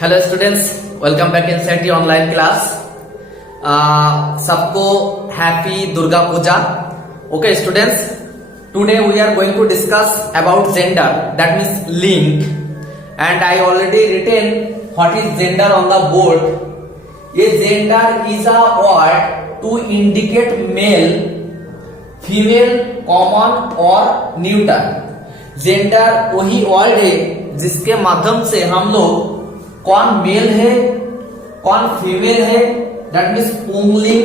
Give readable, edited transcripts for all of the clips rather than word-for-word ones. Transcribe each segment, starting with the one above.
Hello students, welcome back in set online class. सबको happy Durga Puja. Okay students, today we are going to discuss about gender, that means लिंग, and I already written what is gender on the board. ये gender is a word to indicate male, female, common और neuter. Gender वही word है जिसके माध्यम से हम लोग कौन मेल है कौन फीमेल है, दैट मीन्स पुंगलिंग,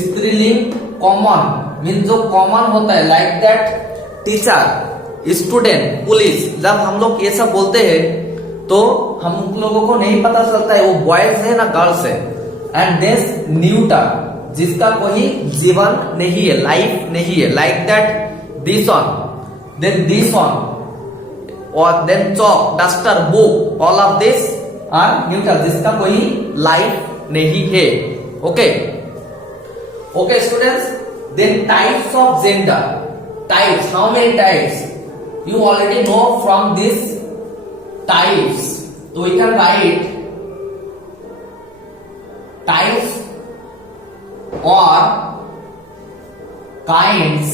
स्त्रीलिंग, कॉमन मीन्स जो कॉमन होता है, like that teacher, student, police. जब हम लोग ये सब बोलते हैं तो हम लोगों को नहीं पता चलता है वो बॉयज है ना गर्ल्स है। एंड दिस न्यूटर, जिसका कोई जीवन नहीं है, लाइफ नहीं है, like that this one, then this one, और then chalk, duster, book, all of this are neuter, जिसका कोई लाइफ नहीं है। Okay okay students, then types of gender. Types, how many types? You already know from this types, तो we can write types और kinds,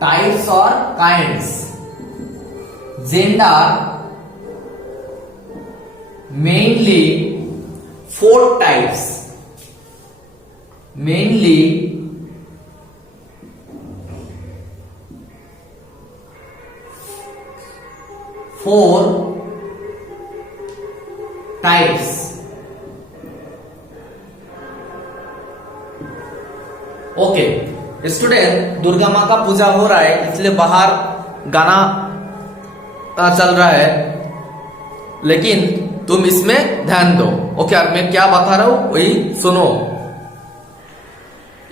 types और kinds. Gender mainly four types, mainly four types। Okay student, Durga माँ का पूजा हो रहा है इसलिए बाहर गाना चल रहा है, लेकिन तुम इसमें ध्यान दो। ओके, मैं क्या बता रहा हूं वही सुनो।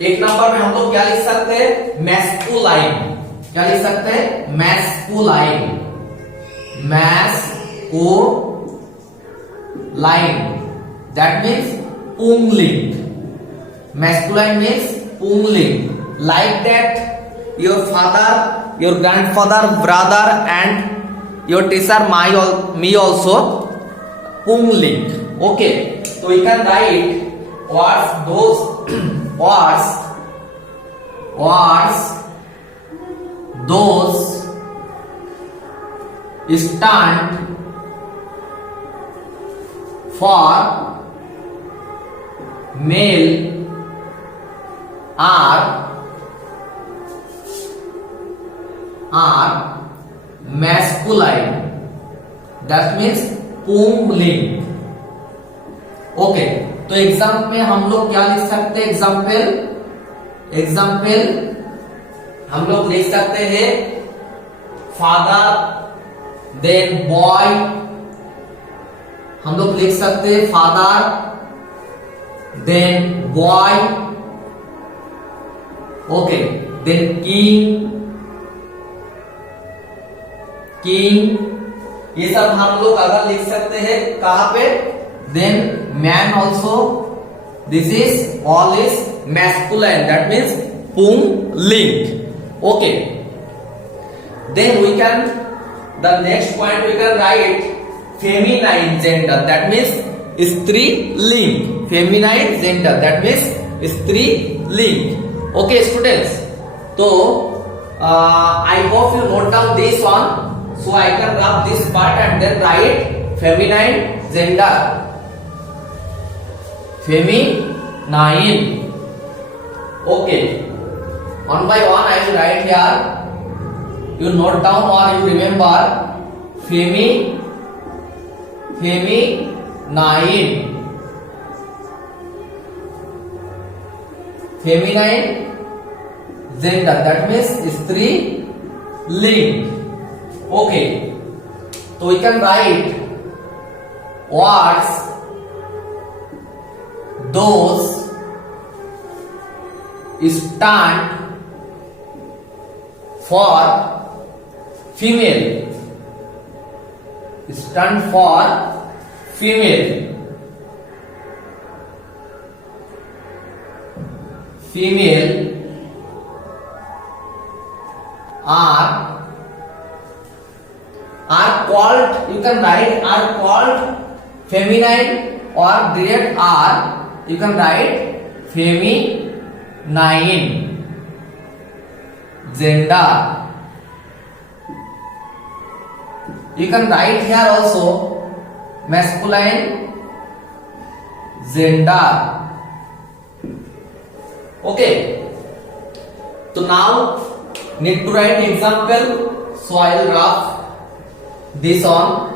एक नंबर में हम लोग क्या लिख सकते हैं? मैस्कुलाइन। क्या लिख सकते हैं? मैस्कुलाइन। मैस्कुलाइन, दैट मीन्स पुंगलिंग। मैस्कुलाइन मीन्स पुंगलिंग, like that your father, your grandfather, brother and your teacher, me also, पुंगलिंग। ओके, तो we can write words, those stand for male are masculine, that means पुंगलिंग। Okay, तो example में हम लोग क्या लिख सकते हैं? एग्जाम्पल हम लोग लिख सकते हैं फादर, देन बॉय। हम लोग लिख सकते हैं father, then boy. Okay, then king. ये सब हम लोग अगर लिख सकते हैं कहां पे? Then man also, this is all is masculine, that means पुंगलिंग। Okay, then we can, the next point we can write feminine gender, that means स्त्रीलिंग। फेमिनाइन जेंडर, दैट मीन्स स्त्रीलिंग। ओके स्टूडेंट्स, तो I hope you note down this one, so I can rub this part and then write feminine gender. Feminine. Okay, one by one I will write here. You note down or you remember. Feminine gender, that means स्त्रीलिंग। Okay, तो we can write words those stand for female, stand for female, female are are called, you can write are called feminine, or direct are, you can write feminine gender. You can write here also masculine gender. Okay. So now need to write example. So I will write this on.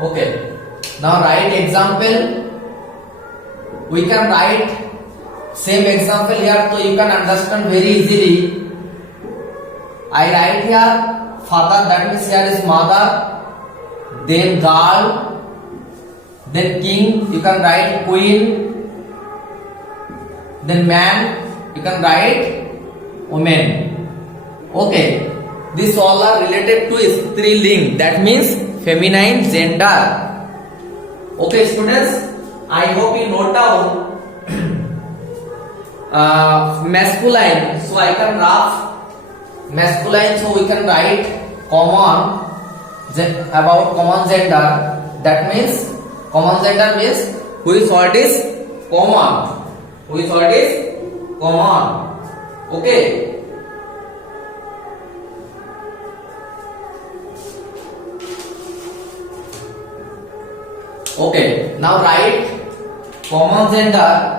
Okay. Now write example. We can write same example here, so you can understand very easily. I write here father, that means here is mother, then girl, then king, you can write queen, then man, you can write woman. Okay, these all are related to striling, that means feminine gender. Okay students, I hope you note down masculine, so I can write masculine, so we can write common, about common gender, that means common gender means which word is common, which word is common. Okay. Okay, now write common gender.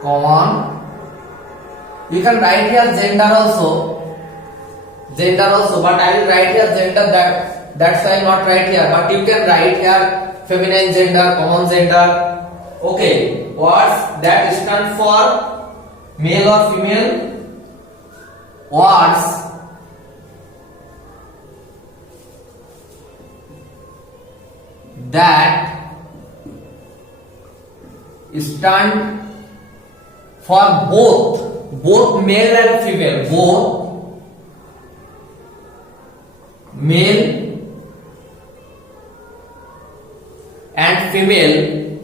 Common. You can write here gender also, but I will write here gender, that's why I not write here, but you can write here feminine gender, common gender. Okay, words that stand for male or female, words that stand for both male and female, both male and female,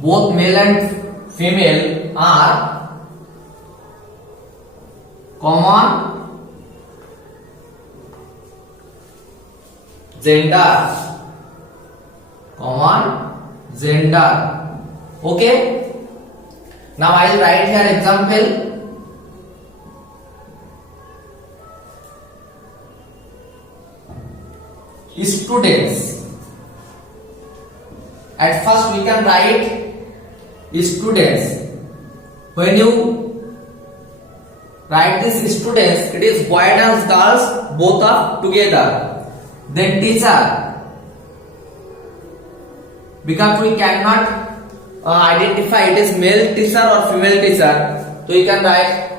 both male and female are common gender, common gender. Okay, now I will write here example. Students. At first we can write students. When you write this students, it is boys and girls both are together. Then teacher, because we cannot identify it is male teacher or female teacher, so you can write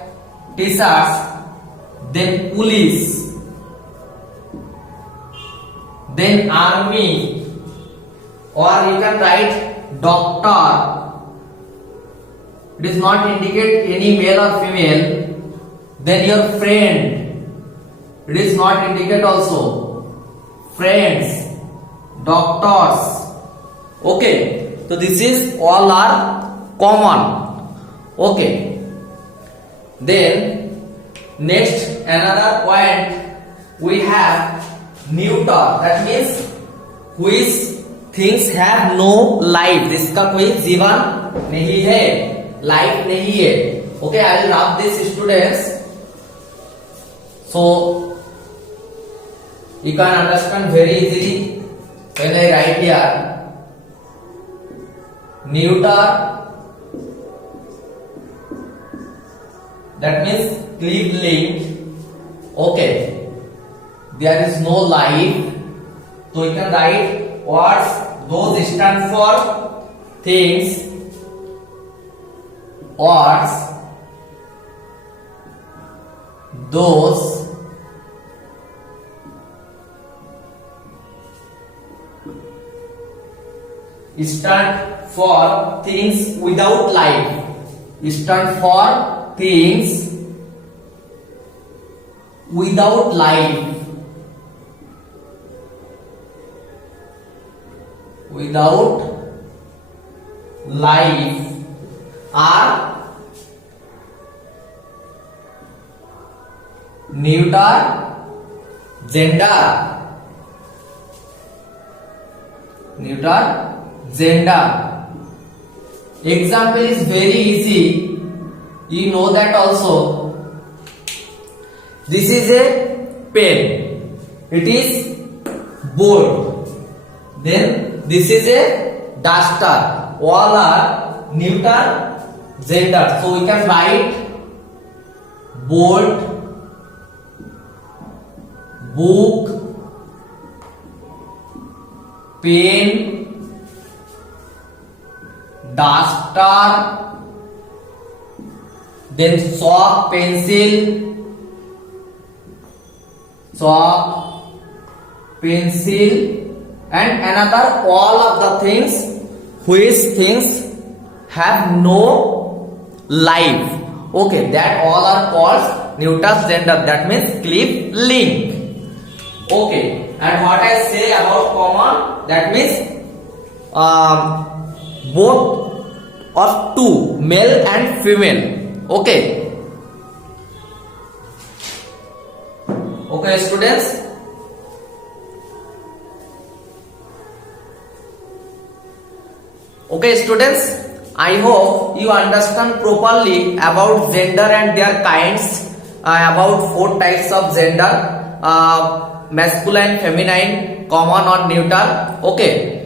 teachers. Then police, then army, or you can write doctor. It does not indicate any male or female. Then your friend, it is not indicate also. Friends, doctors. Okay, so this is all are common. Okay, then next another point we have neuter, that means which things have no life, जिसका कोई जीवन नहीं है, life नहीं है. Okay, I will wrap this students, so you can understand very easily when I write here neuter, that means cleave link. Okay, there is no life, so you can write words those stand for things, words those stand for things without life, stand for things without life, without life are neuter gender, neuter gender. Example is very easy, you know that also. This is a pen, it is board. Then this is a duster, all are neuter gender. So we can write board, book, pen, duster, then chalk, pencil, chalk, pencil, and another all of the things which things have no life. Okay, that all are called neuter gender. That means clip link. Okay, and what I say about common, that means both of two, male and female. Okay. Okay, students. Okay, students, I hope you understand properly about gender and their kinds, about 4 types of gender, masculine, feminine, common or neuter. Okay,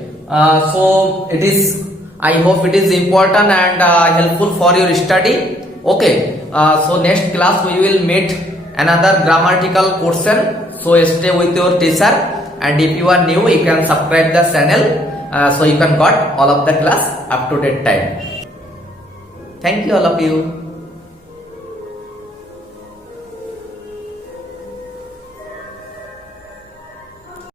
so it is, I hope it is important and helpful for your study. Okay, so next class we will meet another grammatical question. So stay with your teacher, and if you are new, you can subscribe the channel. So you can got all of the class up to date time. Thank you all of you.